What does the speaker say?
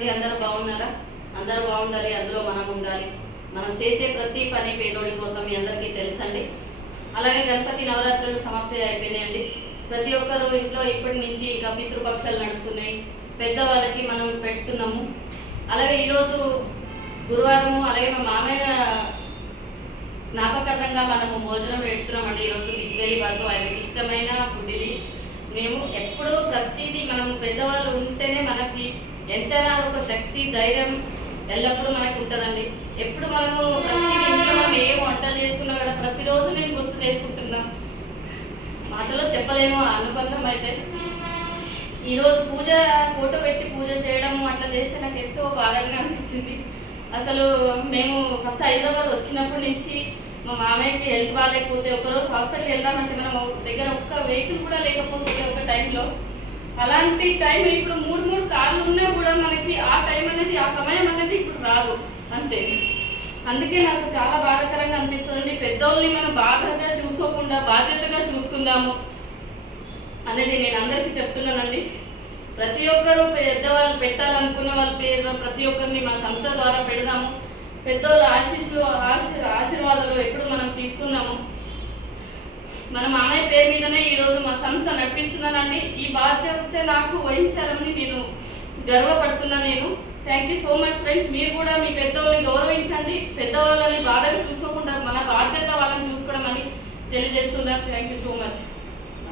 అండి. అందరూ బాగున్నారా? అందరూ బాగుండాలి, అందులో మనం ఉండాలి. మనం చేసే ప్రతి పని పేదోడి కోసం మీ అందరికీ తెలుసండి. అలాగే గణపతి నవరాత్రులు సమాప్తి అయిపోయినాయండి. ప్రతి ఒక్కరు ఇంట్లో ఇప్పటి నుంచి ఇంకా పితృపక్షాలు నడుస్తున్నాయి. పెద్దవాళ్ళకి మనం పెడుతున్నాము. అలాగే ఈరోజు గురువారము, అలాగే మా మామయ్య జ్ఞాపకార్థంగా మనము భోజనం పెడుతున్నామండి. ఈరోజు బిస్బెలి బాతు, ఆయనకి ఇష్టమైన ఫుడ్ ఇది. మేము ఎప్పుడూ ప్రతిదీ మనం పెద్దవాళ్ళు ఉంటేనే మనకి ఎంతైనా ఒక శక్తి, ధైర్యం ఎల్లప్పుడూ మనకి ఉంటుందండి. ఎప్పుడు మనము ప్రతిదీ ఇంట్లో మనం ఏం వంటలు చేసుకున్నా కూడా ప్రతిరోజు నేను గుర్తు చేసుకుంటున్నా. మాటలో చెప్పలేము ఆ అనుబంధం. అయితే ఈరోజు పూజ ఫోటో పెట్టి పూజ చేయడము అట్లా చేస్తే నాకు ఎంతో బాధగా అనిపించింది. అసలు మేము ఫస్ట్ హైదరాబాద్ వచ్చినప్పటి నుంచి మా మామయ్యకి హెల్త్ బాగాలేకపోతే ఒకరోజు హాస్పిటల్కి వెళ్దామంటే మనం దగ్గర ఒక్క వెహికల్ కూడా లేకపోతే ఒక టైంలో, అలాంటి టైం ఇప్పుడు మూడు కార్లు ఉన్నా కూడా మనకి ఆ టైం అనేది, ఆ సమయం అనేది ఇప్పుడు రాదు అంతే. అందుకే నాకు చాలా బాధాకరంగా అనిపిస్తుందండి. పెద్దోళ్ళని మనం బాధగా చూసుకోకుండా బాధ్యతగా చూసుకుందాము అనేది నేను అందరికీ చెప్తున్నానండి. ప్రతి ఒక్కరూ పెద్దవాళ్ళు పెట్టాలనుకున్న వాళ్ళ పేరు ప్రతి ఒక్కరిని మా సంస్థ ద్వారా పెడదాము. పెద్దోళ్ళ ఆశీర్వాదాలు ఎప్పుడు మనం తీసుకున్నాము. మన మామయ్య పేరు మీదనే ఈరోజు మా సంస్థ నడిపిస్తున్నానండి. ఈ బాధ్యత నాకు వహించాలని నేను గర్వపడుతున్నాను. నేను thank you so much friends. మీరు కూడా మీ పెద్దవాళ్ళని గౌరవించండి. పెద్దవాళ్ళని బాధగా చూసుకోకుండా మన బాధ్యత వాళ్ళని చూసుకోవడం అని తెలియజేస్తున్నాను. Thank you so much.